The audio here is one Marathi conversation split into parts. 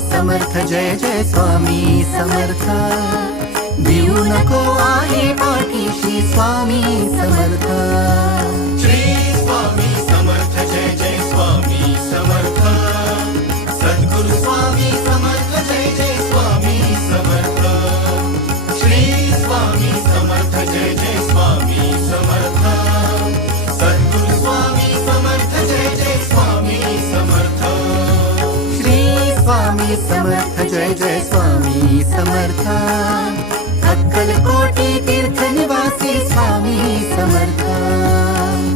समर्थ जय जय स्वामी समर्थ भिवू नको आहे पाठीशी स्वामी समर्थ श्री स्वामी समर्थ जय जय स्वामी समर्थ सद्गुरु स्वामी समर्थ जय जय स्वामी समर्थ श्री स्वामी समर्थ जय जय स्वामी समर्थ सद्गुरु स्वामी समर्थ जय जय स्वामी समर्थ श्री स्वामी समर्थ जय जय स्वामी समर्थ अक्कलकोटी तीर्थ निवासी स्वामी समर्थ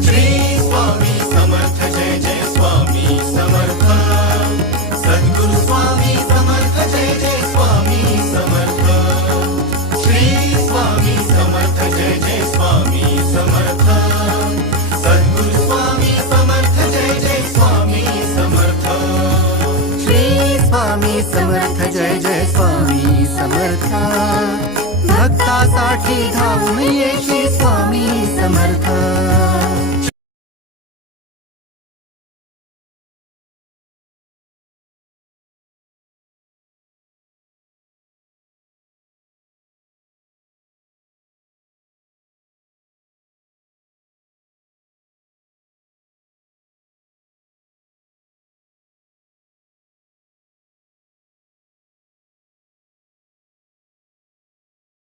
श्री स्वामी समर्थ जय जय स्वामी समर्थ सद्गुरु स्वामी समर्थ जय जय स्वामी समर्थ श्री स्वामी समर्थ जय जय स्वामी समर्थ सद्गुरु स्वामी समर्थ जय जय स्वामी समर्थ श्री स्वामी समर्थ जय जय स्वामी समर्थ भक्तासाठी धावून ये